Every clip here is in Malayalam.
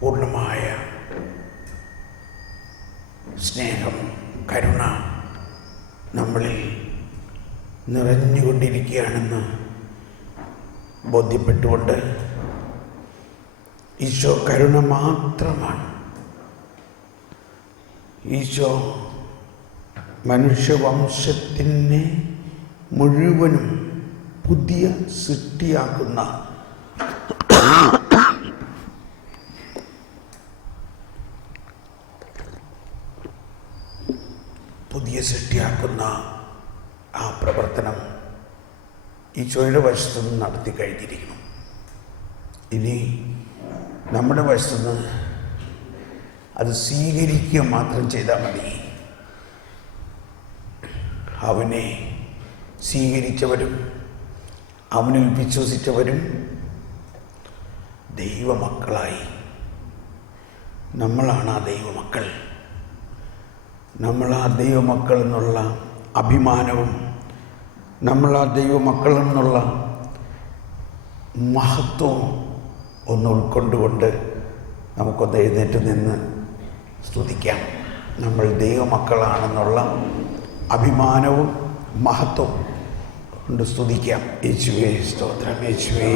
പൂർണ്ണമായ സ്നേഹം, കരുണ നമ്മളിൽ നിറഞ്ഞുകൊണ്ടിരിക്കുകയാണെന്ന് ബോധ്യപ്പെട്ടുകൊണ്ട് ഈശോ കരുണ മാത്രമാണ്. ഈശോ മനുഷ്യവംശത്തിനെ മുഴുവനും പുതിയ സൃഷ്ടിയാക്കുന്ന ആ പ്രവർത്തനം ഈശോയുടെ വശത്തുനിന്ന് നടത്തി കഴിഞ്ഞിരിക്കണം. ഇനി നമ്മുടെ വശത്തുനിന്ന് അത് സ്വീകരിക്കുക മാത്രം ചെയ്താൽ മതി. അവനെ സ്വീകരിച്ചവരും അവനിൽ വിശ്വസിച്ചവരും ദൈവമക്കളായി. നമ്മളാണ് ആ ദൈവമക്കൾ. നമ്മൾ ആ ദൈവമക്കൾ എന്നുള്ള അഭിമാനവും നമ്മൾ ആ ദൈവമക്കൾ എന്നുള്ള മഹത്വവും ഒന്ന് ഉൾക്കൊണ്ടുകൊണ്ട് നമുക്കൊന്ന് എഴുന്നേറ്റ് നിന്ന് സ്തുതിക്കാം. നമ്മൾ ദൈവമക്കളാണെന്നുള്ള അഭിമാനവും മഹത്വവും കൊണ്ട് സ്തുതിക്കാം. യേശുവേ സ്തോത്രം, യേശുവേ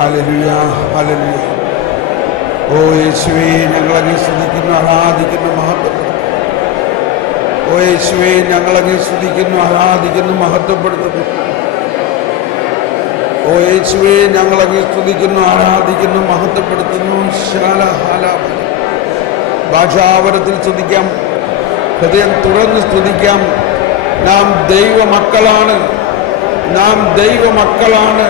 ഹല്ലേലൂയ, ഹല്ലേലൂയ. ഓ യേശുവേ, ഞങ്ങളങ്ങ് സ്തുതിക്കുന്നു, ആരാധിക്കുന്നു, മഹത്വപ്പെടുത്തുന്നു. ഓ യേശുവേ, ഞങ്ങളങ്ങ് സ്തുതിക്കുന്നു, ആരാധിക്കുന്നു, മഹത്വപ്പെടുത്തുന്നു. ഓ യേശുവേ, ഞങ്ങളങ്ങ് സ്തുതിക്കുന്നു, ആരാധിക്കുന്നു, മഹത്വപ്പെടുത്തുന്നു. ഭാഷാവരത്തിൽ സ്തുതിക്കാം, ഹൃദയം തുറന്ന് സ്തുതിക്കാം. നാം ദൈവമക്കളാണ്, നാം ദൈവമക്കളാണ്,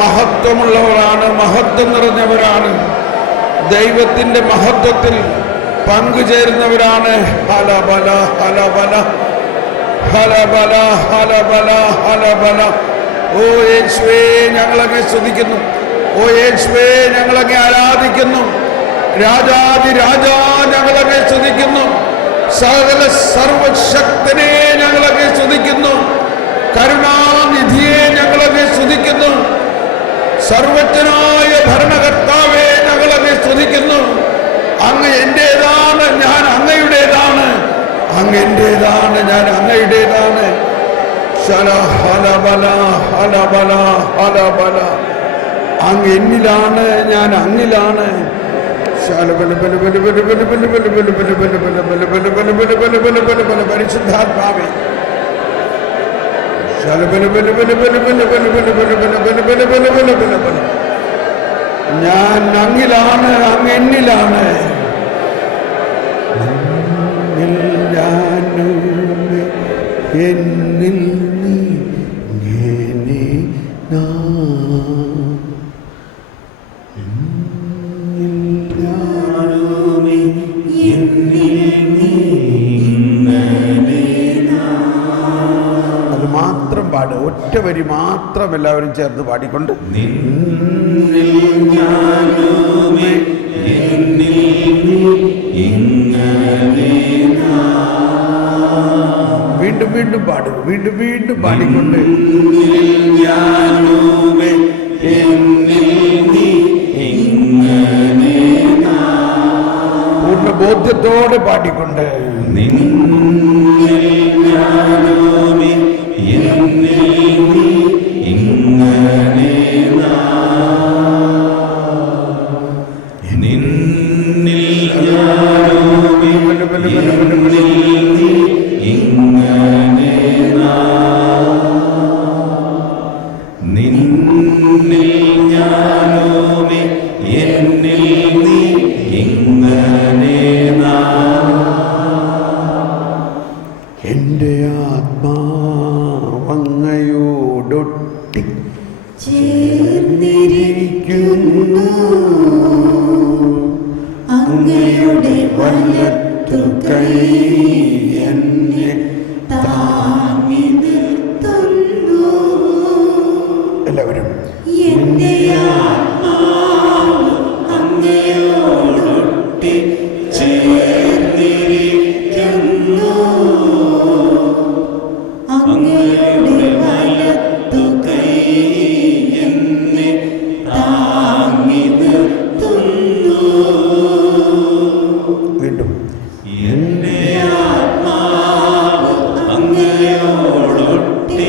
മഹത്വമുള്ളവരാണ്, മഹത്വം നിറഞ്ഞവരാണ്, ദൈവത്തിൻ്റെ മഹത്വത്തിൽ പങ്കുചേരുന്നവരാണ്. ഹലബല ഹലബല ഹലബല ഹലബല ഹലബല. ഓ യേശുവേ, ഞങ്ങളങ്ങെ സ്തുതിക്കുന്നു. ഓ യേശുവേ, ഞങ്ങളങ്ങെ ആരാധിക്കുന്നു. രാജാതി രാജാ, ഞങ്ങളങ്ങെ സ്തുതിക്കുന്നു. സകല സർവശക്തനെ ഞങ്ങളങ്ങെ സ്തുതിക്കുന്നു. കരുണാനിധിയെ ഞങ്ങളങ്ങെ സ്തുതിക്കുന്നു. സർവജ്ഞനായ ഭരണകർത്താവെ ഞങ്ങളങ്ങെ സ്തുതിക്കുന്നു. അങ്ങ് എന്റേതാണ്, ഞാൻ അങ്ങയുടേതാണ്. അങ്ങ് എന്റേതാണ്, ഞാൻ അങ്ങയുടേതാണ്. അങ്ങ് എന്നിലാണ്, ഞാൻ അങ്ങിലാണ്. പരിശുദ്ധാത്മാവേ, ഞാൻ അങ്ങിലാണ്, അങ്ങ് എന്നിലാണ്. എന്നിൽ അത് മാത്രം പാട്, ഒറ്റ വരി മാത്രം എല്ലാവരും ചേർത്ത് പാടിക്കൊണ്ട്. വീണ്ടും വീണ്ടും പാടും, വീണ്ടും വീണ്ടും പാടിക്കൊണ്ട്. പൂർണ്ണ ബോധ്യത്തോടെ പാടിക്കൊണ്ട്. എന്റെ ആത്മാവങ്ങയോടൊട്ടി ചേർന്നിരിക്കുന്നു. അങ്ങയുടെ വലത്തു കൈ എന്നെ താങ്ങി നിർത്തുന്നു. എല്ലാവരും എന്റെ ആത്മാവ് അങ്ങയോടൊട്ടി ചേർന്നിരിക്കുന്നു. അങ്ങയുടെ അങ്ങയോടൊട്ടി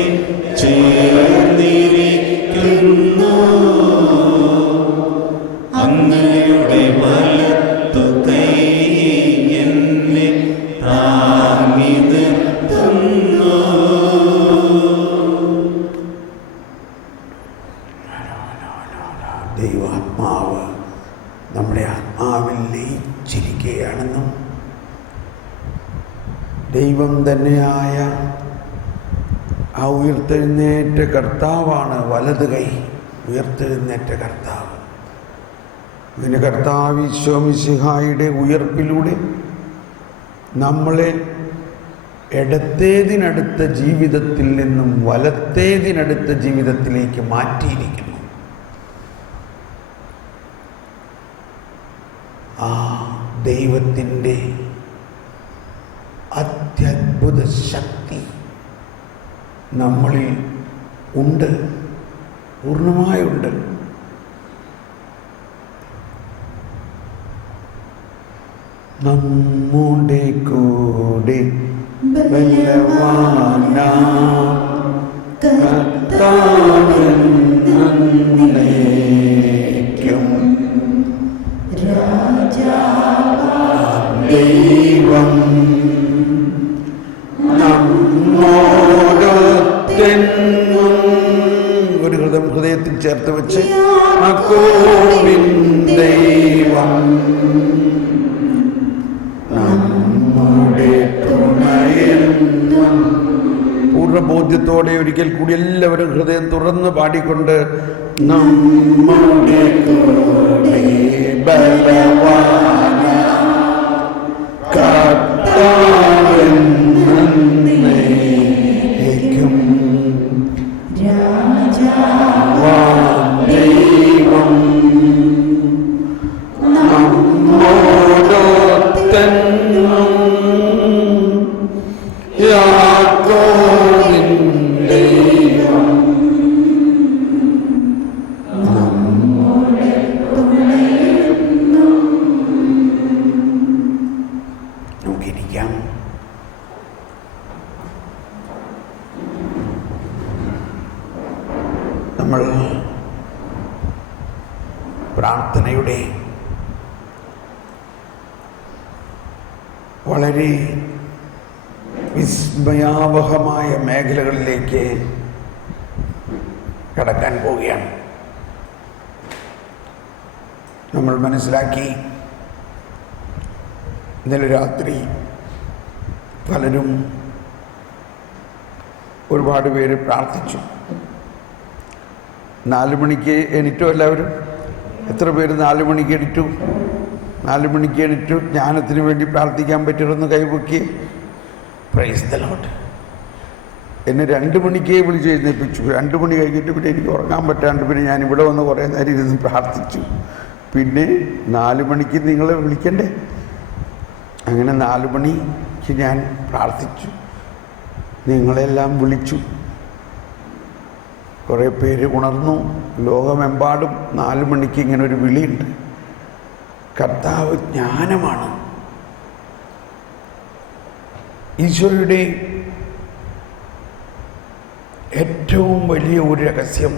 ചേർന്നിരിക്കുന്നു. അങ്ങയുടെ വലത്തു കൈ എന്നെ താങ്ങി നിർത്തുന്നു. ദൈവാത്മാവ് നമ്മുടെ ആത്മാവിൽ ലയിച്ചിരിക്കുകയാണെന്നും ദൈവം തന്നെയായ ആ ഉയർത്തെഴുന്നേറ്റ കർത്താവാണ് വലത് കൈ ഉയർത്തെഴുന്നേറ്റ കർത്താവ്. ഇങ്ങനെ കർത്താവ് ഈശോ മിശിഹായുടെ ഉയർപ്പിലൂടെ നമ്മളെ ഇടത്തേതിനടുത്ത ജീവിതത്തിൽ നിന്നും വലത്തേതിനടുത്ത ജീവിതത്തിലേക്ക് മാറ്റിയിരിക്കുന്നു. ആ ദൈവത്തിൻ്റെ അത്യത്ഭുത ശക്തി നമ്മളിൽ ഉണ്ട്, പൂർണ്ണമായുണ്ട്. നമ്മുടെ കൂടെ ബലവാനാം കർത്താവെന്നേക്കും ദൈവം നമ്മോടൊത്തെന്നും. ഒരു ഹൃദയത്തിൽ ചേർത്ത് വെച്ച് യാക്കോബിൻ ദൈവം നമ്മുടെ തുണയെന്നും. പൂർണ്ണബോധ്യത്തോടെ ഒരിക്കൽ കൂടി എല്ലാവരും ഹൃദയം തുറന്ന് പാടിക്കൊണ്ട് നമ്മുടെ കൂടെ ബലവാന കർത്താവെന്നേക്കും ദൈവം നമ്മോടൊത്തെന്നും യാക്കോബിൻ ദൈവം നമ്മുടെ തുണയെന്നും. നമുക്കിരിക്കാം. നമ്മൾ പ്രാർത്ഥനയുടെ വളരെ വിസ്മയാവഹമായ മേഖലകളിലേക്ക് കടക്കാൻ പോവുകയാണ്. നമ്മൾ മനസ്സിലാക്കി, ഇന്നലെ രാത്രി പലരും ഒരുപാട് പേര് പ്രാർത്ഥിച്ചു. 4 മണിക്ക് എണീറ്റോ എല്ലാവരും? എത്ര പേര് 4 മണിക്ക് എണീറ്റു? 4 മണിക്ക് എണീറ്റു ജ്ഞാനത്തിന് വേണ്ടി പ്രാർത്ഥിക്കാൻ പറ്റുമെന്ന് കൈപൊക്കി. Praise the Lord. എന്നെ 2 മണിക്കേ വിളിച്ച് എഴുന്നേൽപ്പിച്ചു. 2 മണി കഴിഞ്ഞിട്ട് പിന്നെ എനിക്ക് ഉറങ്ങാൻ പറ്റാണ്ട് പിന്നെ ഞാൻ ഇവിടെ വന്ന് കുറേ നേരം ഇരുന്ന് പ്രാർത്ഥിച്ചു. പിന്നെ 4 മണിക്ക് നിങ്ങളെ വിളിക്കണ്ടേ? അങ്ങനെ 4 മണിക്ക് ഞാൻ പ്രാർത്ഥിച്ചു, നിങ്ങളെല്ലാം വിളിച്ചു. കുറേ പേര് ഉണർന്നു. ലോകമെമ്പാടും 4 മണിക്ക് ഇങ്ങനെ ഒരു വിളിയുണ്ട്. കർത്താവ് ജ്ഞാനമാണ്. ഈശോയുടെ ഏറ്റവും വലിയ ഒരു രഹസ്യം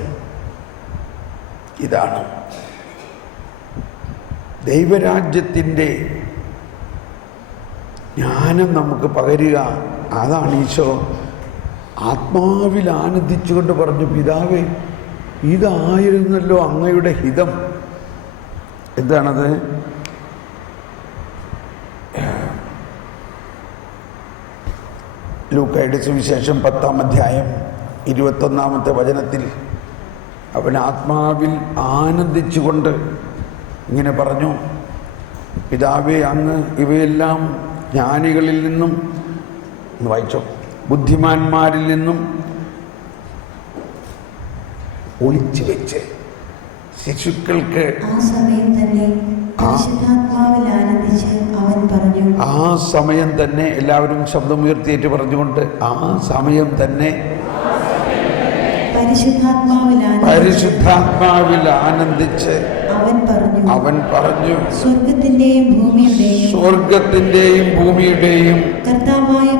ഇതാണ്. ദൈവരാജ്യത്തിൻ്റെ ജ്ഞാനം നമുക്ക് പകരുക. അതാണ് ഈശോ ആത്മാവിൽ ആനന്ദിച്ചുകൊണ്ട് പറഞ്ഞു, പിതാവേ, ഇതായിരുന്നല്ലോ അങ്ങയുടെ ഹിതം. എന്താണത്? ലൂക്കായുടെ സുവിശേഷം 10-ാം അധ്യായം 21-ാമത്തെ വചനത്തിൽ അവൻ ആത്മാവിൽ ആനന്ദിച്ചുകൊണ്ട് ഇങ്ങനെ പറഞ്ഞു, പിതാവേ, അങ്ങ് ഇവയെല്ലാം ജ്ഞാനികളിൽ നിന്നും, വായിച്ചോ, ബുദ്ധിമാന്മാരിൽ നിന്നും ഒളിച്ചു വെച്ച് ശിശുക്കൾക്ക് ആ സമയം തന്നെ എല്ലാവരും ശബ്ദമുയർത്തിയേറ്റ് പറഞ്ഞുകൊണ്ട് ആ സമയം തന്നെ പരിശുദ്ധാത്മാവിൽ ആനന്ദിച്ച് അവൻ പറഞ്ഞു, സ്വർഗത്തിന്റെയും ഭൂമിയുടെയും കർത്താവായ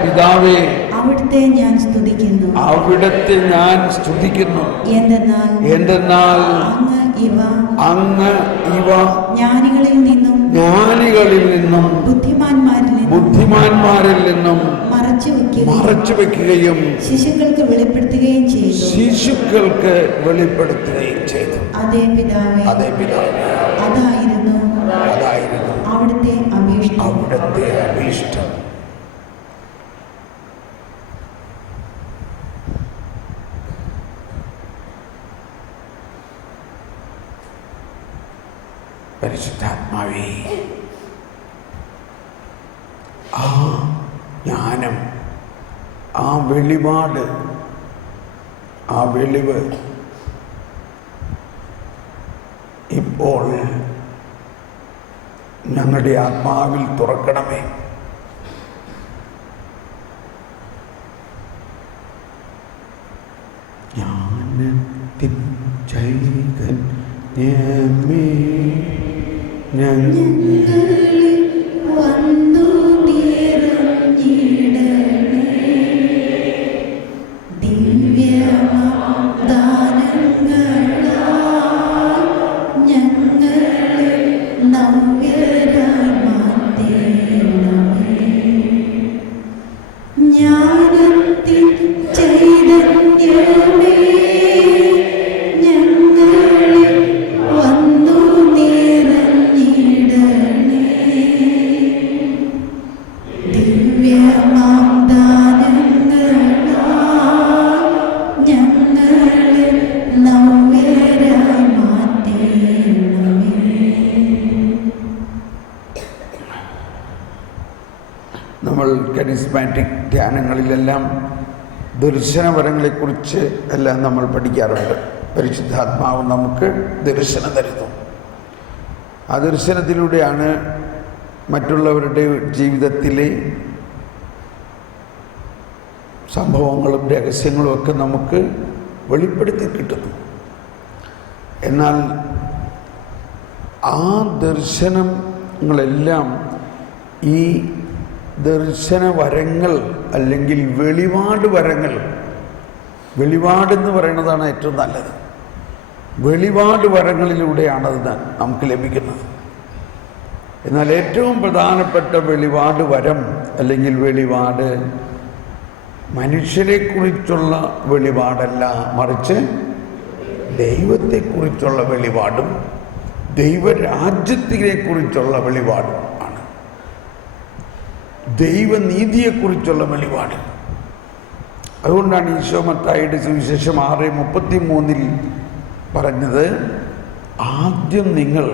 പിതാവേ, അവിടുത്തെ ഞാൻ സ്തുതിക്കുന്നു. എന്തെന്നാൽ അങ്ങ് ഇവ ജ്ഞാനികളിൽ നിന്നും ബുദ്ധിമാന്മാരിൽ നിന്നും മറച്ചു വെക്കുകയും ശിശുക്കൾക്ക് വെളിപ്പെടുത്തുകയും ചെയ്തു. അതേ പിതാവേ, അതായിരുന്നു അവിടുത്തെ അഭീഷ്ടം. പരിശുദ്ധാത്മാവേ, ആ ജ്ഞാനം, ആ വെളിപാട്, ആ വെളിവ് ഇപ്പോൾ ഞങ്ങളുടെ ആത്മാവിൽ തുറക്കണമേ. ജ്ഞാനത്തിൻ ചൈതന്യമേ ഞങ്ങളിൽ വന്നു നിറഞ്ഞിടണേ. ദിവ്യദാനങ്ങളാൽ ഞങ്ങളെ നവ്യരായി മാറ്റണമേ. ജ്ഞാനത്തിൻ ചൈതന്യമേ കരിസ്മാറ്റിക് ധ്യാനങ്ങളിലെല്ലാം ദർശനവരങ്ങളെക്കുറിച്ച് എല്ലാം നമ്മൾ പഠിക്കാറുണ്ട്. പരിശുദ്ധാത്മാവ് നമുക്ക് ദർശനം തരുന്നു. ആ ദർശനത്തിലൂടെയാണ് മറ്റുള്ളവരുടെ ജീവിതത്തിലെ സംഭവങ്ങളും രഹസ്യങ്ങളും ഒക്കെ നമുക്ക് വെളിപ്പെടുത്തി കിട്ടുന്നു. എന്നാൽ ആ ദർശനങ്ങളെല്ലാം ഈ ദർശനവരങ്ങൾ അല്ലെങ്കിൽ വെളിപാട് വരങ്ങൾ, വെളിപാടെന്ന് പറയുന്നതാണ് ഏറ്റവും നല്ലത്. വെളിപാട് വരങ്ങളിലൂടെയാണത് നമുക്ക് ലഭിക്കുന്നത്. എന്നാൽ ഏറ്റവും പ്രധാനപ്പെട്ട വെളിപാട് വരം അല്ലെങ്കിൽ വെളിപാട് മനുഷ്യരെക്കുറിച്ചുള്ള വെളിപാടല്ല, മറിച്ച് ദൈവത്തെക്കുറിച്ചുള്ള വെളിപാടും ദൈവരാജ്യത്തിനെക്കുറിച്ചുള്ള വെളിപാടും ആണ്. ദൈവനീതിയെക്കുറിച്ചുള്ള വെളിപാട്. അതുകൊണ്ടാണ് ഈശോ മത്തായിയുടെ സുവിശേഷം 6:33 പറഞ്ഞത്, ആദ്യം നിങ്ങൾ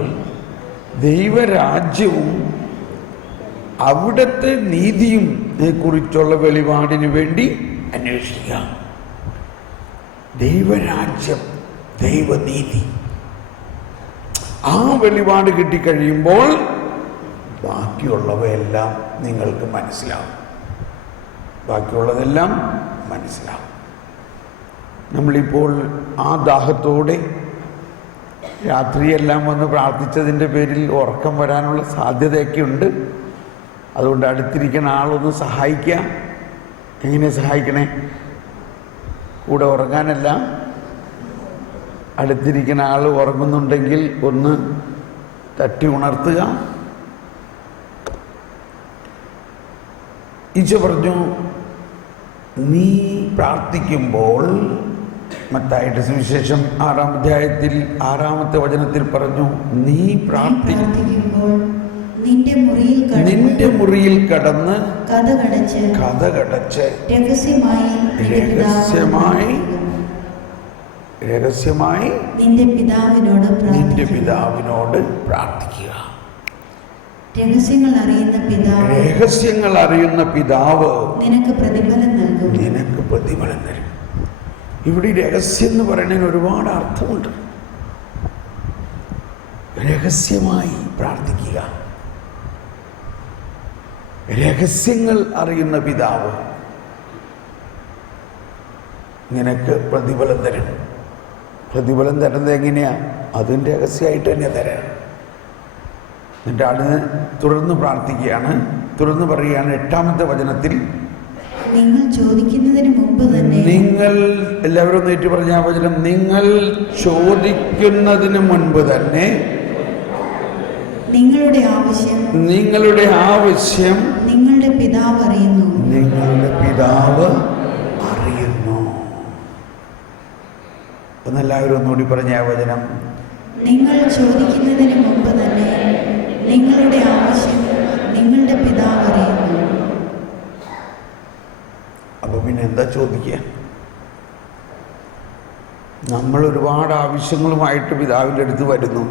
ദൈവരാജ്യവും അവിടുത്തെ നീതിയും കുറിച്ചുള്ള വെളിപാടിന് വേണ്ടി അന്വേഷിക്കുക. ദൈവരാജ്യം, ദൈവനീതി, ആ വെളിപാട് കിട്ടിക്കഴിയുമ്പോൾ ബാക്കിയുള്ളവയെല്ലാം നിങ്ങൾക്ക് മനസ്സിലാവും. ബാക്കിയുള്ളതെല്ലാം മനസ്സിലാവും. നമ്മളിപ്പോൾ ആ ദാഹത്തോടെ രാത്രിയെല്ലാം വന്ന് പ്രാർത്ഥിച്ചതിൻ്റെ പേരിൽ ഉറക്കം വരാനുള്ള സാധ്യതയൊക്കെ ഉണ്ട്. അതുകൊണ്ട് അടുത്തിരിക്കുന്ന ആളൊന്ന് സഹായിക്കുക. എങ്ങനെ സഹായിക്കണേ? കൂടെ ഉറങ്ങാനല്ല, അടുത്തിരിക്കുന്ന ആൾ ഉറങ്ങുന്നുണ്ടെങ്കിൽ ഒന്ന് തട്ടി ഉണർത്തുക. ഈശോ പറഞ്ഞു, നീ പ്രാർത്ഥിക്കുമ്പോൾ, മത്തായിയുടെ സുവിശേഷം 6-ാം അധ്യായത്തിൽ 6-ാമത്തെ വചനത്തിൽ പറഞ്ഞു, നീ പ്രാർത്ഥിക്കുമ്പോൾ നിന്റെ മുറിയിൽ കടന്ന് കതകടച്ച് രഹസ്യമായി നിന്റെ പിതാവിനോട് പ്രാർത്ഥിക്കുക. രഹസ്യങ്ങൾ അറിയുന്ന പിതാവ് നിനക്ക് പ്രതിഫലം തരും. ഇവിടെ രഹസ്യം എന്ന് പറയുന്നതിന് ഒരുപാട് അർത്ഥമുണ്ട്. രഹസ്യമായി പ്രാർത്ഥിക്കുക. രഹസ്യങ്ങൾ അറിയുന്ന പിതാവ്. നിനക്ക് പ്രതിഫലം തരും. പ്രതിഫലം തരുന്നത് എങ്ങനെയാണ്? അതും രഹസ്യമായിട്ട് തന്നെ തരാം. എന്നിട്ട് ആളിന് തുടർന്ന് പ്രാർത്ഥിക്കുകയാണ്, തുടർന്ന് പറയുകയാണ് 8-ാമത്തെ വചനത്തിൽ, നിങ്ങൾ ചോദിക്കുന്നതിന് മുമ്പ് തന്നെ. നിങ്ങൾ എല്ലാവരും നേരിട്ട് പറഞ്ഞ ആ വചനം, നിങ്ങൾ ചോദിക്കുന്നതിന് മുൻപ് തന്നെ നിങ്ങളുടെ ആവശ്യം നിങ്ങളുടെ പിതാവ് അറിയുന്നു. നിങ്ങളുടെ പിതാവ് അറിയുന്നു. എന്നെല്ലാവരും ഒന്നുകൂടി പറഞ്ഞ ആ വചനം, നിങ്ങൾ ചോദിക്കുന്നതിന് മുമ്പ് തന്നെ നിങ്ങളുടെ ആവശ്യം നിങ്ങളുടെ പിതാവ് അറിയുന്നു. അപ്പൊ പിന്നെ എന്താ ചോദിക്കുക? നമ്മൾ ഒരുപാട് ആവശ്യങ്ങളുമായിട്ട് പിതാവിൻ്റെ അടുത്ത് വരുന്നു.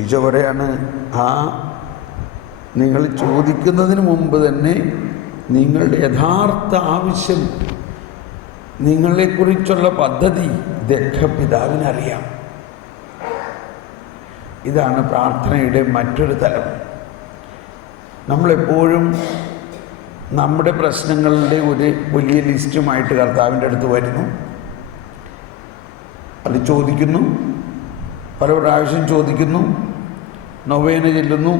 ഈശോ പറയാണ്, നിങ്ങൾ ചോദിക്കുന്നതിന് മുമ്പ് തന്നെ നിങ്ങളുടെ യഥാർത്ഥ ആവശ്യം, നിങ്ങളെക്കുറിച്ചുള്ള പദ്ധതി, ഇതൊക്കെ പിതാവിനറിയാം. ഇതാണ് പ്രാർത്ഥനയുടെ മറ്റൊരു തലം. നമ്മളെപ്പോഴും നമ്മുടെ പ്രശ്നങ്ങളുടെ ഒരു വലിയ ലിസ്റ്റുമായിട്ട് കർത്താവിൻ്റെ അടുത്ത് വരുന്നു. അത് ചോദിക്കുന്നു, പല പ്രാവശ്യം ചോദിക്കുന്നു, നൊവേന ചെല്ലുന്നു.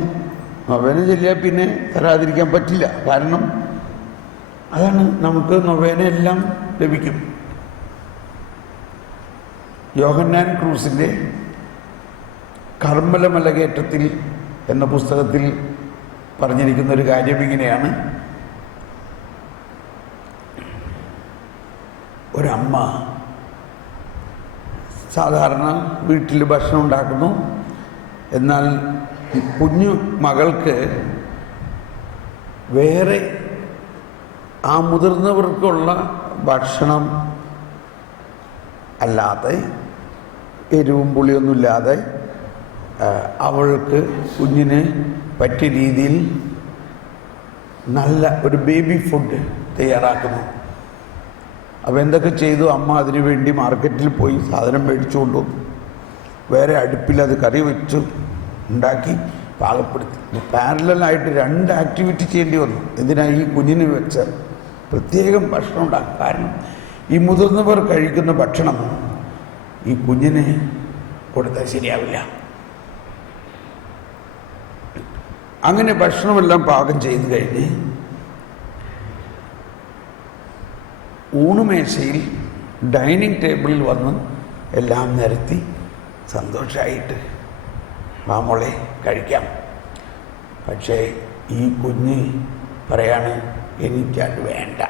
നൊവേന ചെല്ലിയാൽ പിന്നെ തരാതിരിക്കാൻ പറ്റില്ല. കാരണം അതാണ്, നമുക്ക് നൊവേന എല്ലാം ലഭിക്കും. യോഹന്നാൻ ക്രൂസിൻ്റെ കർമ്മല മലകയറ്റത്തിൽ എന്ന പുസ്തകത്തിൽ പറഞ്ഞിരിക്കുന്ന ഒരു കാര്യം ഇങ്ങനെയാണ്. ഒരമ്മ സാധാരണ വീട്ടിൽ ഭക്ഷണം ഉണ്ടാക്കുന്നു. എന്നാൽ കുഞ്ഞു മകൾക്ക് വേറെ ആ മുതിർന്നവർക്കുള്ള ഭക്ഷണം അല്ലാതെ, എരിവും പുളിയൊന്നുമില്ലാതെ അവൾക്ക് കുഞ്ഞിന് പറ്റിയ രീതിയിൽ നല്ല ഒരു ബേബി ഫുഡ് തയ്യാറാക്കുന്നു. അപ്പോൾ എന്തൊക്കെ ചെയ്തു? അമ്മ അതിനു വേണ്ടി മാർക്കറ്റിൽ പോയി സാധനം മേടിച്ചു കൊണ്ടുവന്നു. വേറെ അടുപ്പിൽ അത് കറി വെച്ചു ഉണ്ടാക്കി പാകപ്പെടുത്തി. പാരലായിട്ട് 2 ആക്ടിവിറ്റി ചെയ്യേണ്ടി വന്നു. എന്തിനാ? ഈ കുഞ്ഞിന് വെച്ച പ്രത്യേകം ഭക്ഷണം ഉണ്ടാക്കും. കാരണം ഈ മുതിർന്നവർ കഴിക്കുന്ന ഭക്ഷണം ഈ കുഞ്ഞിന് കൊടുത്താൽ ശരിയാവില്ല. അങ്ങനെ ഭക്ഷണമെല്ലാം പാകം ചെയ്ത് കഴിഞ്ഞ് ഊണുമേശയിൽ ഡൈനിങ് ടേബിളിൽ വന്ന് എല്ലാം നിരത്തി സന്തോഷമായിട്ട് വാ മോളെ കഴിക്കാം. പക്ഷേ ഈ കുഞ്ഞ് പറയാണ്, എനിക്കത് വേണ്ട,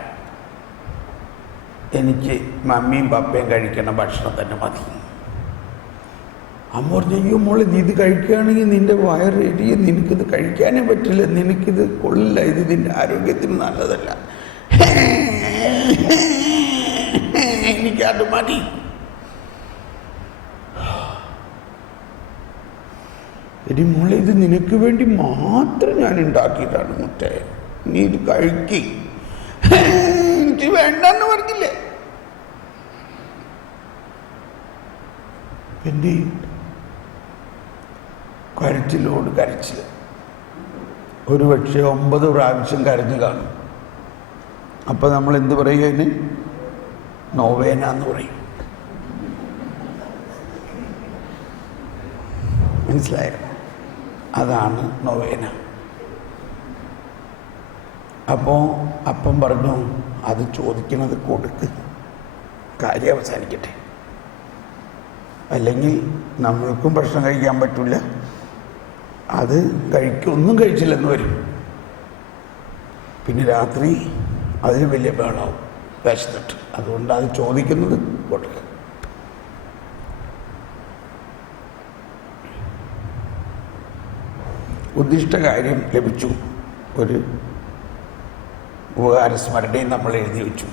എനിക്ക് മമ്മിയും പപ്പയും കഴിക്കുന്ന ഭക്ഷണം തന്നെ മതി. അമ്മ പറഞ്ഞു, അയ്യോ മോളെ, നീ ഇത് കഴിക്കുകയാണെങ്കിൽ നിൻ്റെ വയറ് എരിയും, നിനക്കിത് കഴിക്കാനേ പറ്റില്ല, നിനക്കിത് കൊള്ളില്ല, ഇത് നിൻ്റെ ആരോഗ്യത്തിന് നല്ലതല്ല, എനിക്കത് മതി. എടി മോളെ, ഇത് നിനക്ക് വേണ്ടി മാത്രം ഞാൻ ഉണ്ടാക്കിയതാണ് മുത്തേ, നീ ഇത് കഴിക്ക്. എനിക്ക് വേണ്ടെന്ന് പറഞ്ഞില്ലേ? പിന്നെ കരച്ചിലോട് കരച്ചിൽ. ഒരു പക്ഷേ 9 പ്രാവശ്യം കരഞ്ഞു കാണും. അപ്പം നമ്മൾ എന്ത് പറയുക? അതിന് നൊവേന എന്ന് പറയും. മനസ്സിലായോ? അതാണ് നൊവേന. അപ്പോൾ അപ്പം പറഞ്ഞു, അത് ചോദിക്കണത് കൊടുക്ക്, കാര്യം അവസാനിക്കട്ടെ. അല്ലെങ്കിൽ നമ്മൾക്കും ഭക്ഷണം കഴിക്കാൻ പറ്റില്ല, അത് ഒന്നും കഴിച്ചില്ലെന്ന് വരും. പിന്നെ രാത്രി അതിന് വലിയ ബഹളാവും വിശന്നിട്ട്. അതുകൊണ്ട് അത് ചോദിക്കുന്നത് കൊടുക്കുക. ഉദ്ദിഷ്ട കാര്യം ലഭിച്ചു. ഒരു ഉപകാരസ്മരണയും നമ്മൾ എഴുതി വെച്ചു.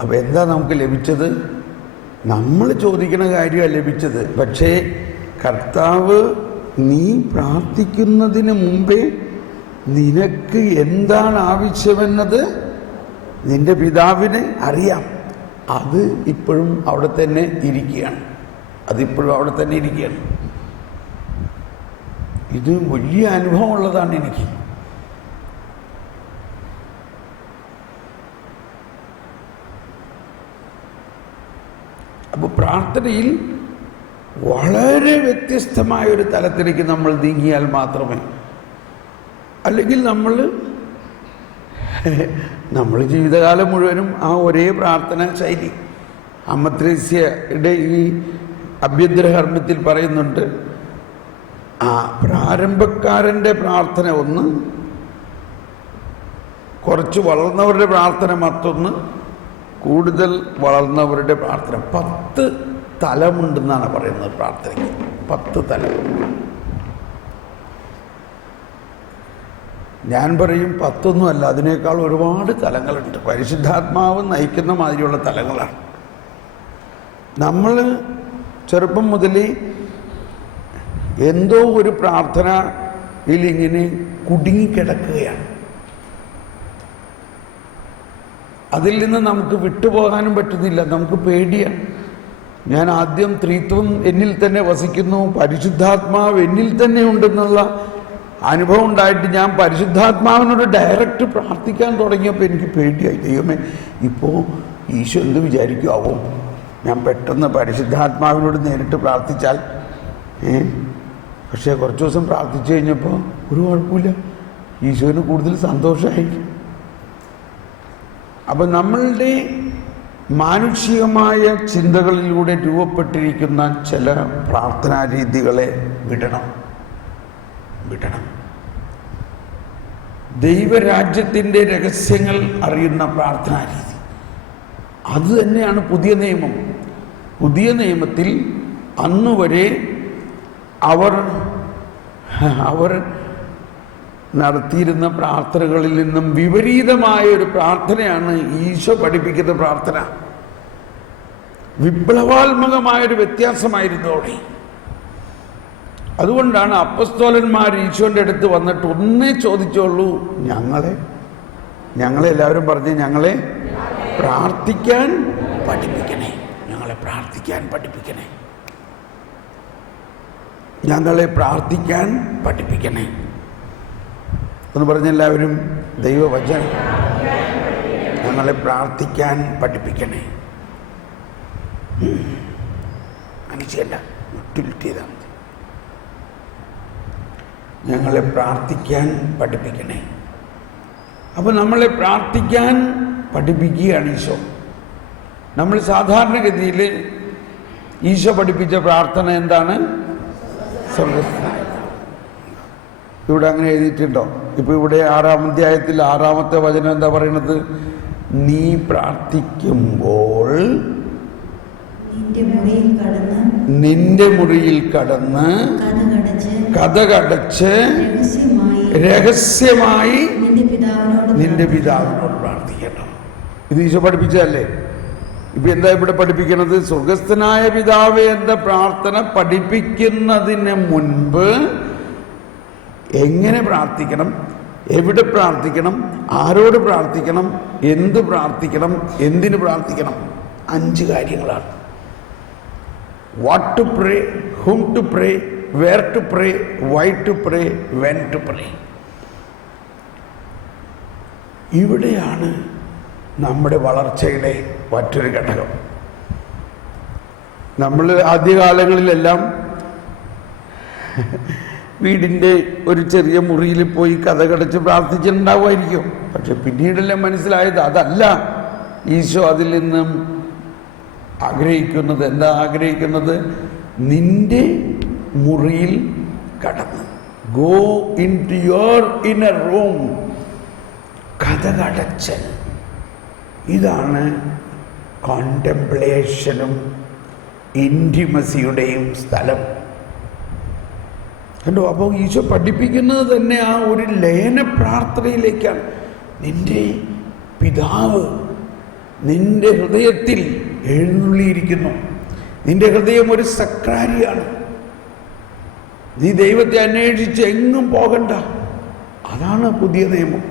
അപ്പോൾ എന്താ നമുക്ക് ലഭിച്ചത്? നമ്മൾ ചോദിക്കുന്ന കാര്യമാണ് ലഭിച്ചത്. പക്ഷേ കർത്താവ്, നീ പ്രാർത്ഥിക്കുന്നതിന് മുമ്പേ നിനക്ക് എന്താണ് ആവശ്യമെന്നത് നിന്റെ പിതാവിന് അറിയാം. അത് ഇപ്പോഴും അവിടെ തന്നെ ഇരിക്കുകയാണ്. ഇത് വലിയ അനുഭവമുള്ളതാണ് എനിക്ക്. അപ്പോൾ പ്രാർത്ഥനയിൽ വളരെ വ്യത്യസ്തമായ ഒരു തലത്തിലേക്ക് നമ്മൾ നീങ്ങിയാൽ മാത്രമേ, അല്ലെങ്കിൽ നമ്മൾ ജീവിതകാലം മുഴുവനും ആ ഒരേ പ്രാർത്ഥനാ ശൈലി. അമ്മ ത്രേസ്യയുടെ ഈ അഭ്യന്തരകർമ്മത്തിൽ പറയുന്നുണ്ട്, ആ പ്രാരംഭക്കാരൻ്റെ പ്രാർത്ഥന ഒന്ന്, കുറച്ച് വളർന്നവരുടെ പ്രാർത്ഥന മറ്റൊന്ന്, കൂടുതൽ വളർന്നവരുടെ പ്രാർത്ഥന. 10 തലമുണ്ടെന്നാണ് പറയുന്നത് പ്രാർത്ഥനയ്ക്ക്. 10 തലം. ഞാൻ പറയും 10 അല്ല, അതിനേക്കാൾ ഒരുപാട് തലങ്ങളുണ്ട്. പരിശുദ്ധാത്മാവ് നയിക്കുന്ന മാതിരിയുള്ള തലങ്ങളാണ്. നമ്മൾ ചെറുപ്പം മുതൽ എന്തോ ഒരു പ്രാർത്ഥനയിൽ ഇങ്ങനെ കുടുങ്ങിക്കിടക്കുകയാണ്. അതിൽ നിന്ന് നമുക്ക് വിട്ടുപോകാനും പറ്റുന്നില്ല. നമുക്ക് പേടിയാണ്. ഞാൻ ആദ്യം ത്രിത്വം എന്നിൽ തന്നെ വസിക്കുന്നു, പരിശുദ്ധാത്മാവ് എന്നിൽ തന്നെ ഉണ്ടെന്നുള്ള അനുഭവം ഉണ്ടായിട്ട് ഞാൻ പരിശുദ്ധാത്മാവിനോട് ഡയറക്റ്റ് പ്രാർത്ഥിക്കാൻ തുടങ്ങിയപ്പോൾ എനിക്ക് പേടിയായി. ദൈവമേ, ഇപ്പോൾ ഈശോ എന്ത് വിചാരിക്കുമാവോ? ഞാൻ പെട്ടെന്ന് പരിശുദ്ധാത്മാവിനോട് നേരിട്ട് പ്രാർത്ഥിച്ചാൽ. പക്ഷേ കുറച്ച് ദിവസം പ്രാർത്ഥിച്ചു കഴിഞ്ഞപ്പോൾ ഒരു കുഴപ്പമില്ല, ഈശോന് കൂടുതൽ സന്തോഷമായി. അപ്പം നമ്മളുടെ മാനുഷികമായ ചിന്തകളിലൂടെ രൂപപ്പെട്ടിരിക്കുന്ന ചില പ്രാർത്ഥനാ രീതികളെ വിടണം. ദൈവരാജ്യത്തിൻ്റെ രഹസ്യങ്ങൾ അറിയുന്ന പ്രാർത്ഥനാ രീതി, അത് തന്നെയാണ് പുതിയ നിയമം. പുതിയ നിയമത്തിൽ അന്നുവരെ അവർ നടത്തിയിരുന്ന പ്രാർത്ഥനകളിൽ നിന്നും വിപരീതമായ ഒരു പ്രാർത്ഥനയാണ് ഈശോ പഠിപ്പിക്കുന്ന പ്രാർത്ഥന. വിപ്ലവാത്മകമായൊരു വ്യത്യാസമായിരുന്നു അവിടെ. അതുകൊണ്ടാണ് അപ്പസ്തോലന്മാർ ഈശോൻ്റെ അടുത്ത് വന്നിട്ട് ഒന്നേ ചോദിച്ചോളൂ, ഞങ്ങളെ എല്ലാവരും പറഞ്ഞ് ഞങ്ങളെ പ്രാർത്ഥിക്കാൻ പഠിപ്പിക്കണേ, ഞങ്ങളെ പ്രാർത്ഥിക്കാൻ പഠിപ്പിക്കണേ, ഞങ്ങളെ പ്രാർത്ഥിക്കാൻ പഠിപ്പിക്കണേ എന്ന് പറഞ്ഞെല്ലാവരും ദൈവവചനം ഞങ്ങളെ പ്രാർത്ഥിക്കാൻ പഠിപ്പിക്കണേ. അനുസരിച്ചല്ല, വിട്ടുലിറ്റ് ചെയ്താൽ മതി. ഞങ്ങളെ പ്രാർത്ഥിക്കാൻ പഠിപ്പിക്കണേ. അപ്പോൾ നമ്മളെ പ്രാർത്ഥിക്കാൻ പഠിപ്പിക്കുകയാണ് ഈശോ. നമ്മൾ സാധാരണഗതിയിൽ ഈശോ പഠിപ്പിച്ച പ്രാർത്ഥന എന്താണ്? സ്വർഗ്ഗസ്ഥനായ. ഇവിടെ അങ്ങനെ എഴുതിയിട്ടുണ്ടോ? ഇപ്പോൾ ഇവിടെ 6-ാം അധ്യായത്തിൽ 6-ാമത്തെ വചനം എന്താ പറയുന്നത്? നീ പ്രാർത്ഥിക്കുമ്പോൾ നിന്റെ മുറിയിൽ കടന്ന് കതകടച്ച് രഹസ്യമായി നിന്റെ പിതാവിനോട് പ്രാർത്ഥിക്കണം. ഇത് ഈശോ പഠിപ്പിച്ചതല്ലേ? ഇപ്പൊ എന്താ ഇവിടെ പഠിപ്പിക്കുന്നത്? സ്വർഗസ്ഥനായ പിതാവേ എന്ന പ്രാർത്ഥന പഠിപ്പിക്കുന്നതിന് മുൻപ് എങ്ങനെ പ്രാർത്ഥിക്കണം, എവിടെ പ്രാർത്ഥിക്കണം, ആരോട് പ്രാർത്ഥിക്കണം, എന്ത് പ്രാർത്ഥിക്കണം, എന്തിന് പ്രാർത്ഥിക്കണം? 5 കാര്യങ്ങളാണ്. What to pray, whom to pray, where to pray, why to pray, when to pray. ഇവിടെയാണ് നമ്മുടെ വളർച്ചയുടെ മറ്റൊരു ഘടകം. നമ്മൾ ആദ്യകാലങ്ങളിലെല്ലാം വീടിൻ്റെ ഒരു ചെറിയ മുറിയിൽ പോയി കതകടച്ച് പ്രാർത്ഥിച്ചിട്ടുണ്ടാവുമായിരിക്കും. പക്ഷെ പിന്നീടെല്ലാം മനസ്സിലായത് അതല്ല ഈശോ അതിൽ നിന്നും ആഗ്രഹിക്കുന്നത്. എന്താ ആഗ്രഹിക്കുന്നത്? നിന്റെ മുറിയിൽ കടന്ന്, go in to your inner room, കതകടച്ച്. ഇതാണ് കോണ്ടംപ്ലേഷനും ഇൻറ്റിമസിയുടെയും സ്ഥലം. കണ്ടോ? അപ്പോൾ ഈശോ പഠിപ്പിക്കുന്നത് തന്നെ ആ ഒരു ലയന പ്രാർത്ഥനയിലേക്കാണ്. നിന്റെ പിതാവ് നിന്റെ ഹൃദയത്തിൽ എഴുന്നള്ളിയിരിക്കുന്നു. നിന്റെ ഹൃദയം ഒരു സക്രാരിയാണ്. നീ ദൈവത്തെ അന്വേഷിച്ച് എങ്ങും പോകണ്ട. അതാണ് പുതിയ നിയമം.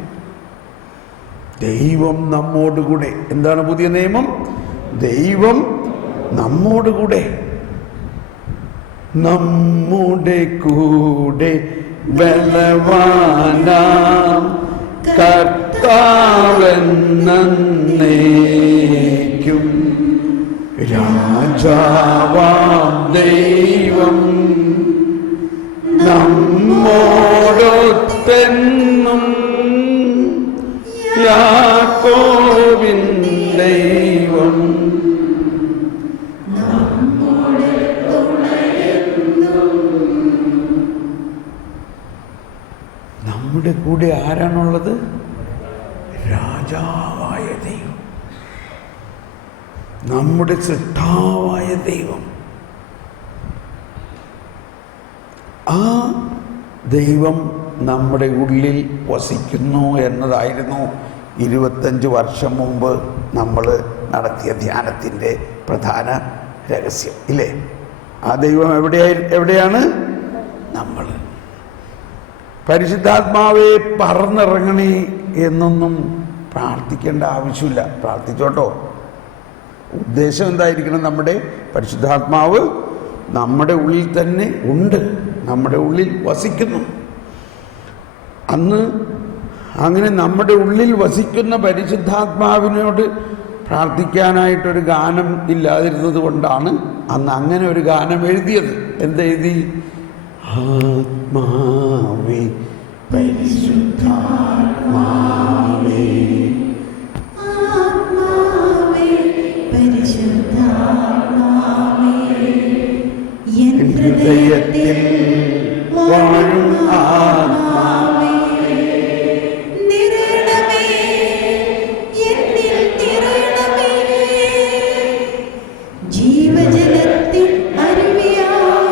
ദൈവം നമ്മോടുകൂടെ. എന്താണ് പുതിയ നിയമം? ദൈവം നമ്മോടുകൂടെ. നമ്മുടെ കൂടെ ബലവാനാം കർത്താവെന്നേക്കും രാജ രാജാവാം ദൈവം നമ്മോടൊത്തെന്നും യാക്കോബിൻ ദൈവം നമ്മുടെ കൂടെ ആരാണുള്ളത്? രാജാവായ ദൈവം, നമ്മുടെ സൃഷ്ടാവായ ദൈവം. ആ ദൈവം നമ്മുടെ ഉള്ളിൽ വസിക്കുന്നു എന്നതായിരുന്നു 25 വർഷം മുമ്പ് നമ്മൾ നടത്തിയ ധ്യാനത്തിൻ്റെ പ്രധാന രഹസ്യം, ഇല്ലേ? ആ ദൈവം എവിടെയാണ്? നമ്മൾ. പരിശുദ്ധാത്മാവെ പറന്നിറങ്ങണേ എന്നൊന്നും പ്രാർത്ഥിക്കേണ്ട ആവശ്യമില്ല. പ്രാർത്ഥിച്ചോട്ടോ. ഉദ്ദേശം എന്തായിരിക്കണം? നമ്മുടെ പരിശുദ്ധാത്മാവ് നമ്മുടെ ഉള്ളിൽ തന്നെ ഉണ്ട്, നമ്മുടെ ഉള്ളിൽ വസിക്കുന്നു. അങ്ങനെ നമ്മുടെ ഉള്ളിൽ വസിക്കുന്ന പരിശുദ്ധാത്മാവിനോട് പ്രാർത്ഥിക്കാനായിട്ടൊരു ഗാനം ഇല്ലാതിരുന്നത് കൊണ്ടാണ് അന്ന് അങ്ങനെ ഒരു ഗാനം എഴുതിയത്. എന്തെഴുതി? ആത്മാവേ പരിശുദ്ധാത്മാവേ ഹൃദയത്തിൽ വാഴും ആത്മാവേ നിറയണമേ, എന്നിൽ നിറയണമേ. ജീവജലത്തിൽ അരുവിയായി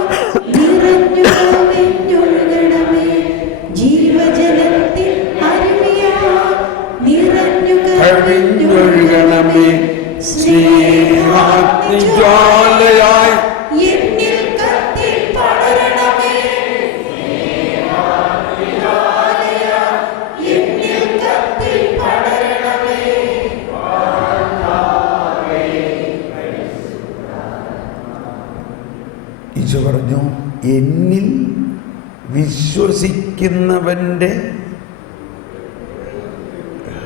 നിറഞ്ഞു കവിഞ്ഞൊഴുകണമേ. ജീവജലത്തിൽ അരുവിയായി നിറഞ്ഞു കവിഞ്ഞൊഴുകണമേ. സ്നേഹാഗ്നിജ്വാലയായി എന്നിൽ കത്തി പടരണമേ. എന്നിൽ കത്തി പടരണമേ. ഈശോ പറഞ്ഞു, എന്നിൽ വിശ്വസിക്കുന്നവൻ്റെ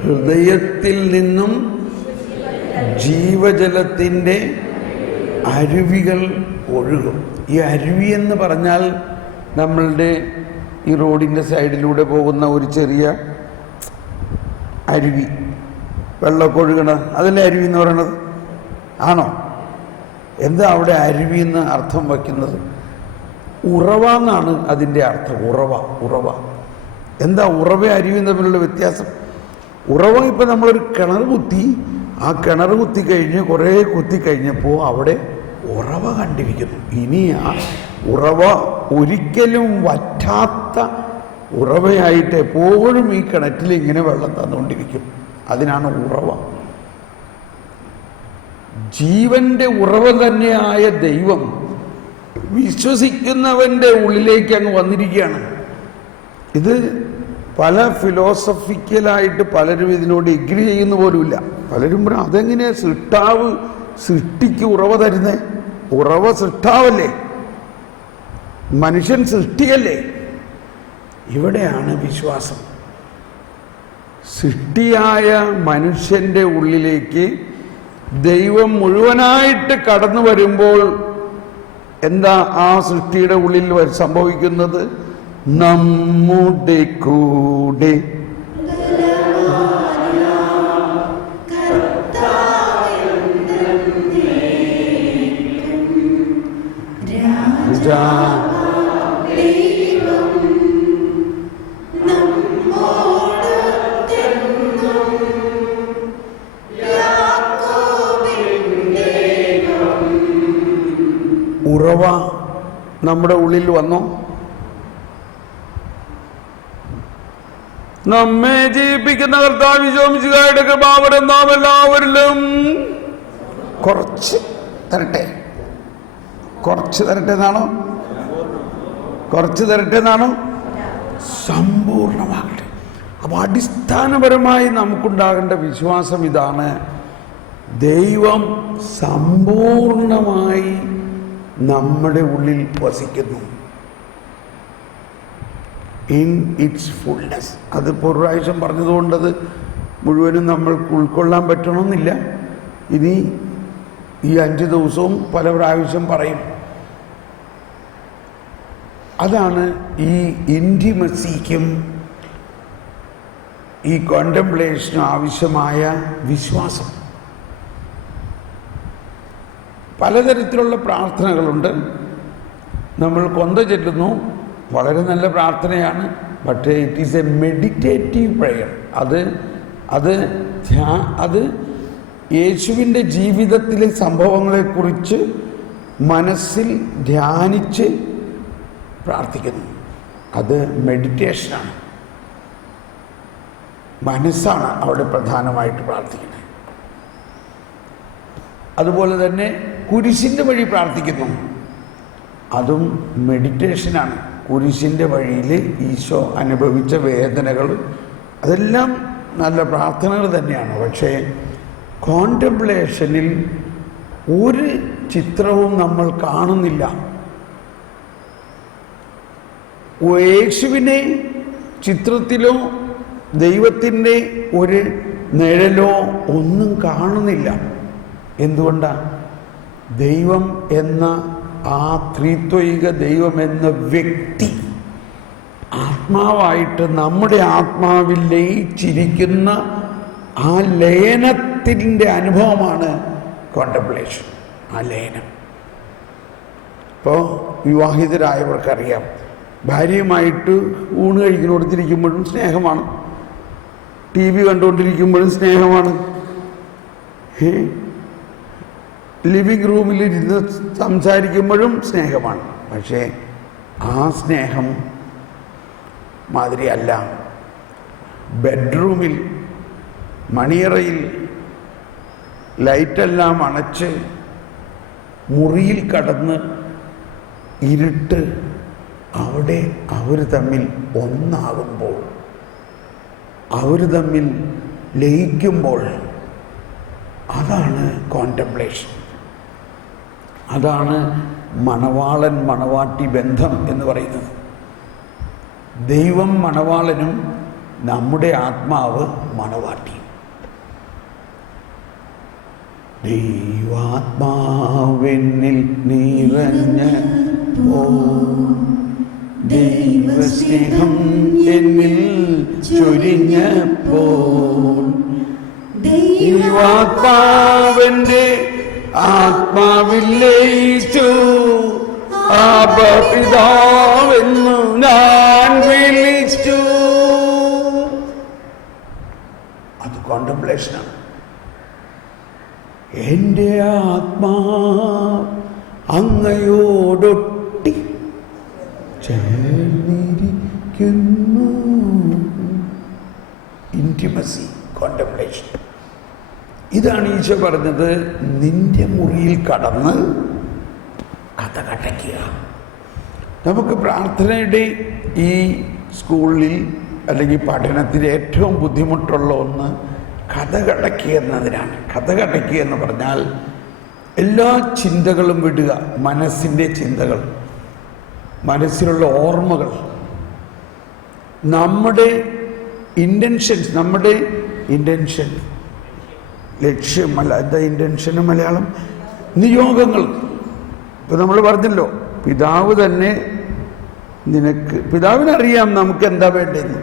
ഹൃദയത്തിൽ നിന്നും ജീവജലത്തിൻ്റെ അരുവികൾ ഒഴുകും. ഈ അരുവി എന്ന് പറഞ്ഞാൽ നമ്മളുടെ ഈ റോഡിൻ്റെ സൈഡിലൂടെ പോകുന്ന ഒരു ചെറിയ അരുവി, വെള്ളമൊക്കെ ഒഴുകണ, അതല്ലേ അരുവി എന്ന് പറയണത്? ആണോ? എന്താ അവിടെ അരുവി എന്ന് അർത്ഥം വയ്ക്കുന്നത്? ഉറവ എന്നാണ് അതിൻ്റെ അർത്ഥം. ഉറവ. എന്താ ഉറവ അരുവിയും തമ്മിലുള്ള വ്യത്യാസം? ഉറവ ഇപ്പം നമ്മളൊരു കിണർ കുത്തി, ആ കിണർ കുത്തി കഴിഞ്ഞ് കുറേ കുത്തി കഴിഞ്ഞപ്പോൾ അവിടെ ഉറവ കണ്ടിരിക്കുന്നു. ഇനി ആ ഉറവ ഒരിക്കലും വറ്റാത്ത ഉറവയായിട്ട് എപ്പോഴും ഈ കിണറ്റിൽ ഇങ്ങനെ വെള്ളം തന്നുകൊണ്ടിരിക്കും. അതിനാണ് ഉറവ. ജീവന്റെ ഉറവ തന്നെയായ ദൈവം വിശ്വസിക്കുന്നവൻ്റെ ഉള്ളിലേക്ക് അങ്ങ് വന്നിരിക്കുകയാണ്. ഇത് പല ഫിലോസഫിക്കലായിട്ട് പലരും ഇതിനോട് എഗ്രി ചെയ്യുന്ന പോലുമില്ല. പലരും പറയും, അതെങ്ങനെയാണ് സൃഷ്ടാവ് സൃഷ്ടിക്ക് ഉറവ തരുന്നേ? ഉറവ സൃഷ്ടാവല്ലേ, മനുഷ്യൻ സൃഷ്ടിയല്ലേ? ഇവിടെയാണ് വിശ്വാസം. സൃഷ്ടിയായ മനുഷ്യൻ്റെ ഉള്ളിലേക്ക് ദൈവം മുഴുവനായിട്ട് കടന്നു വരുമ്പോൾ എന്താ ആ സൃഷ്ടിയുടെ ഉള്ളിൽ സംഭവിക്കുന്നത്? നമ്മുടെ കൂടെ ഉറവ നമ്മുടെ ഉള്ളിൽ വന്നു. നമ്മെ ജീവിപ്പിക്കുന്ന കർത്താവ് ഈശോമിശിഹായുടെ കൃപാവരം നാം എല്ലാവരിലും കുറച്ച് തരട്ടെ എന്നാണോ? സമ്പൂർണ്ണമാകട്ടെ. അപ്പോൾ അടിസ്ഥാനപരമായി നമുക്കുണ്ടാകേണ്ട വിശ്വാസം ഇതാണ്: ദൈവം സമ്പൂർണമായി നമ്മുടെ ഉള്ളിൽ വസിക്കുന്നു. In its fullness. അത് പ്രാവശ്യം പറഞ്ഞതുകൊണ്ടത് മുഴുവനും നമ്മൾക്ക് ഉൾക്കൊള്ളാൻ പറ്റണമെന്നില്ല. ഇനി ഈ 5 ദിവസവും പല പ്രാവശ്യം പറയും. അതാണ് ഈ ഇൻറ്റിമസിക്കും ഈ കോണ്ടംപ്ലേഷനും ആവശ്യമായ വിശ്വാസം. പലതരത്തിലുള്ള പ്രാർത്ഥനകളുണ്ട്. നമ്മൾ കൊന്ത ചെല്ലുന്നു, വളരെ നല്ല പ്രാർത്ഥനയാണ്. But it is A meditative prayer. അത് യേശുവിൻ്റെ ജീവിതത്തിലെ സംഭവങ്ങളെക്കുറിച്ച് മനസ്സിൽ ധ്യാനിച്ച് പ്രാർത്ഥിക്കുന്നു. അത് മെഡിറ്റേഷനാണ്. മനസ്സാണ് അവിടെ പ്രധാനമായിട്ട് പ്രാർത്ഥിക്കുന്നത്. അതുപോലെ തന്നെ കുരിശിൻ്റെ വഴി പ്രാർത്ഥിക്കുന്നു. അതും മെഡിറ്റേഷനാണ്. കുരിശിൻ്റെ വഴിയിൽ ഈശോ അനുഭവിച്ച വേദനകൾ അതെല്ലാം നല്ല പ്രാർത്ഥനകൾ തന്നെയാണ്. പക്ഷേ കോണ്ടംപ്ലേഷനിൽ ഒരു ചിത്രവും നമ്മൾ കാണുന്നില്ല. യേശുവിനെ ചിത്രത്തിലോ ദൈവത്തിൻ്റെ ഒരു നിഴലോ ഒന്നും കാണുന്നില്ല. എന്തുകൊണ്ടാണ്? ദൈവം എന്ന ആ ത്രിത്വൈക ദൈവം എന്ന വ്യക്തി ആത്മാവായിട്ട് നമ്മുടെ ആത്മാവിൽ ലയിച്ചിരിക്കുന്ന ആ ലയനത്തിൻ്റെ അനുഭവമാണ് കോണ്ടംപ്ലേഷൻ. ആ ലയനം. ഇപ്പോൾ വിവാഹിതരായവർക്കറിയാം, ഭാര്യയുമായിട്ട് ഊണ് കഴിക്കുന്നിടത്തിരിക്കുമ്പോഴും സ്നേഹമാണ്, TV കണ്ടുകൊണ്ടിരിക്കുമ്പോഴും സ്നേഹമാണ്, ലിവിങ് റൂമിലിരുന്ന് സംസാരിക്കുമ്പോഴും സ്നേഹമാണ്. പക്ഷേ ആ സ്നേഹം മാതിരിയല്ല ബെഡ്റൂമിൽ മണിയറയിൽ ലൈറ്റെല്ലാം അണച്ച് മുറിയിൽ കടന്ന് ഇരുട്ട് അവിടെ അവർ തമ്മിൽ ഒന്നാകുമ്പോൾ, അവർ തമ്മിൽ ലയിക്കുമ്പോൾ, അതാണ് കോണ്ടംപ്ലേഷൻ. അതാണ് മണവാളൻ മണവാട്ടി ബന്ധം എന്ന് പറയുന്നത്. ദൈവം മണവാളനും നമ്മുടെ ആത്മാവ് മണവാട്ടി. ദൈവാത്മാവെന്നിൽ നിറഞ്ഞ ദൈവസ്നേഹം എന്നിൽ ചൊരിഞ്ഞപ്പോൾ, ദൈവാത്മാവെന്റെ ആത്മാവിൽ ലയിച്ചു, ആബാ പിതാവെന്നു ഞാൻ വിളിച്ചു. അത് കോണ്ടംപ്ലേഷനാണ്. എൻ്റെ ആത്മാ അങ്ങയോടൊട്ടി ചേർന്നിരിക്കുന്നു. Intimacy, contemplation. ഇതാണ് ഈശോ പറഞ്ഞത്, നിന്റെ മുറിയിൽ കടന്ന് കഥ കടയ്ക്കുക. നമുക്ക് പ്രാർത്ഥനയുടെ ഈ സ്കൂളിൽ അല്ലെങ്കിൽ പഠനത്തിൽ ഏറ്റവും ബുദ്ധിമുട്ടുള്ള ഒന്ന് കഥ കടയ്ക്കുക എന്നതിനാണ്. കഥ കടയ്ക്കുക എന്ന് പറഞ്ഞാൽ എല്ലാ ചിന്തകളും വിടുക. മനസ്സിൻ്റെ ചിന്തകൾ, മനസ്സിലുള്ള ഓർമ്മകൾ, നമ്മുടെ ഇൻറ്റൻഷൻസ്, നമ്മുടെ ഇൻറ്റൻഷൻ, ലക്ഷ്യമല്ല, എന്താ ഇൻറ്റൻഷന് മലയാളം? നിയോഗങ്ങൾ. ഇപ്പം നമ്മൾ പറഞ്ഞല്ലോ, പിതാവ് തന്നെ നിനക്ക്, പിതാവിനറിയാം നമുക്ക് എന്താ വേണ്ടതെന്ന്.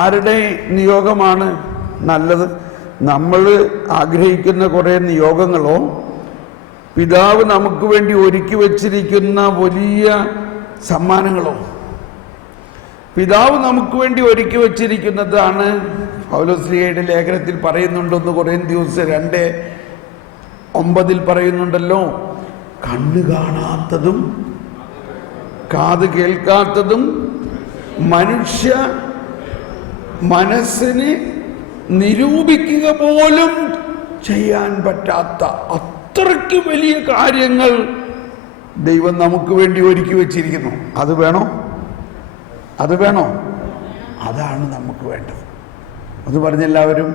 ആരുടെ നിയോഗമാണ് നല്ലത്? നമ്മൾ ആഗ്രഹിക്കുന്ന കുറേ നിയോഗങ്ങളോ പിതാവ് നമുക്ക് വേണ്ടി ഒരുക്കി വച്ചിരിക്കുന്ന വലിയ സമ്മാനങ്ങളോ? പിതാവ് നമുക്ക് വേണ്ടി ഒരുക്കി വച്ചിരിക്കുന്നതാണ്. പൗലോസ്ലീഹയുടെ ലേഖനത്തിൽ പറയുന്നുണ്ടെന്ന് കൊരിന്ത്യർ 2:9 പറയുന്നുണ്ടല്ലോ, കണ്ണ് കാണാത്തതും കാത് കേൾക്കാത്തതും മനുഷ്യ മനസ്സിന് നിരൂപിക്കുക പോലും ചെയ്യാൻ പറ്റാത്ത അത്രയ്ക്ക് വലിയ കാര്യങ്ങൾ ദൈവം നമുക്ക് വേണ്ടി ഒരുക്കി വച്ചിരിക്കുന്നു. അത് വേണോ? അത് വേണോ? അതാണ് നമുക്ക് വേണ്ടത്. ഒന്ന് പറഞ്ഞെല്ലാവരും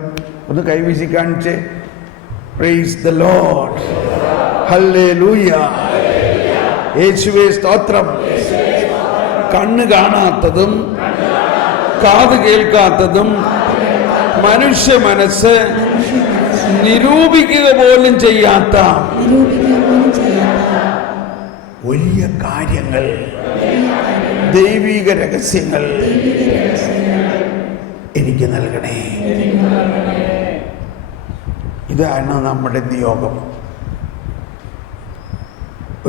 ഒന്ന് കൈവീശി കാണിച്ചേ. പ്രൈസ് ദ ലോർഡ്, ഹല്ലേലൂയ, യേശുവേ സ്തോത്രം. കണ്ണ് കാണാത്തതും കാത് കേൾക്കാത്തതും മനുഷ്യ മനസ്സ് നിരൂപിക്കുക പോലും ചെയ്യാത്ത വലിയ കാര്യങ്ങൾ, ദൈവിക രഹസ്യങ്ങൾ എനിക്ക് നൽകണേ. ഇതാണ് നമ്മുടെ നിയോഗം.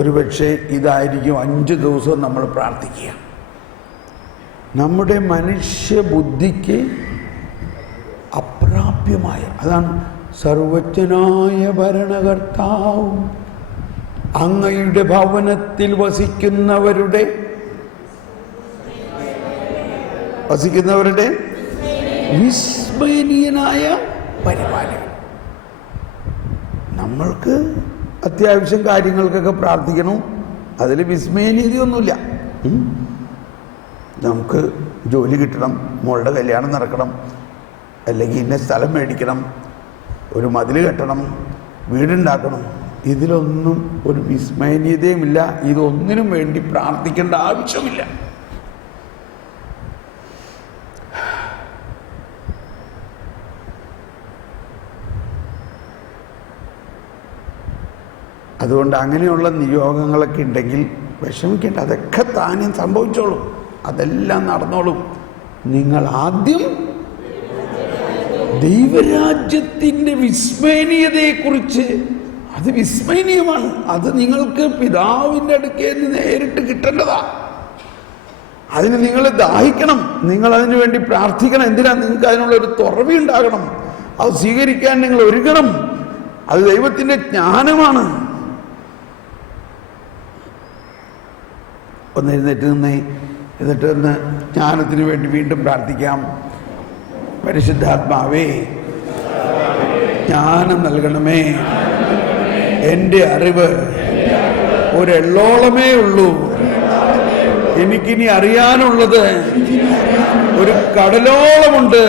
ഒരുപക്ഷെ ഇതായിരിക്കും 5 ദിവസം നമ്മൾ പ്രാർത്ഥിക്കുക. നമ്മുടെ മനുഷ്യബുദ്ധിക്ക് അപ്രാപ്യമായ, അതാണ് സർവജ്ഞനായ ഭരണകർത്താവും അങ്ങയുടെ ഭവനത്തിൽ വസിക്കുന്നവരുടെ വിസ്മയനീയനായ പരിപാലകൻ. നമ്മൾക്ക് അത്യാവശ്യം കാര്യങ്ങൾക്കൊക്കെ പ്രാർത്ഥിക്കണം, അതിൽ വിസ്മയനീതിയൊന്നുമില്ല. നമുക്ക് ജോലി കിട്ടണം, മോളുടെ കല്യാണം നടക്കണം, അല്ലെങ്കിൽ ഇന്ന സ്ഥലം മേടിക്കണം, ഒരു മതിൽ കെട്ടണം, വീടുണ്ടാക്കണം. ഇതിലൊന്നും ഒരു വിസ്മയനീയതയുമില്ല. ഇതൊന്നിനും വേണ്ടി പ്രാർത്ഥിക്കേണ്ട ആവശ്യമില്ല. അതുകൊണ്ട് അങ്ങനെയുള്ള നിയോഗങ്ങളൊക്കെ ഉണ്ടെങ്കിൽ വിഷമിക്കേണ്ട. അതൊക്കെ താനും സംഭവിച്ചോളും, അതെല്ലാം നടന്നോളും. നിങ്ങൾ ആദ്യം ദൈവരാജ്യത്തിൻ്റെ വിസ്മയനീയതയെക്കുറിച്ച്, അത് വിസ്മയനീയമാണ്, അത് നിങ്ങൾക്ക് പിതാവിൻ്റെ അടുക്കൽ നിന്ന് നേരിട്ട് കിട്ടേണ്ടതാ. അതിന് നിങ്ങൾ ദാഹിക്കണം, നിങ്ങൾ അതിനു വേണ്ടി പ്രാർത്ഥിക്കണം. എന്തിനാ? നിങ്ങൾക്ക് അതിനുള്ളൊരു തുറവി ഉണ്ടാകണം, അത് സ്വീകരിക്കാൻ നിങ്ങൾ ഒരുങ്ങണം. അത് ദൈവത്തിൻ്റെ ജ്ഞാനമാണ്. ഒന്ന് എഴുന്നേറ്റ് നിന്നേ, എന്നിട്ട് ഒന്ന് ജ്ഞാനത്തിന് വേണ്ടി വീണ്ടും പ്രാർത്ഥിക്കാം. പരിശുദ്ധാത്മാവേ, ജ്ഞാനം നൽകണമേ. എൻ്റെ അറിവ് ഒരെള്ളോളമേ ഉള്ളൂ. എനിക്കിനി അറിയാനുള്ളത് ഒരു കടലോളമുണ്ട്.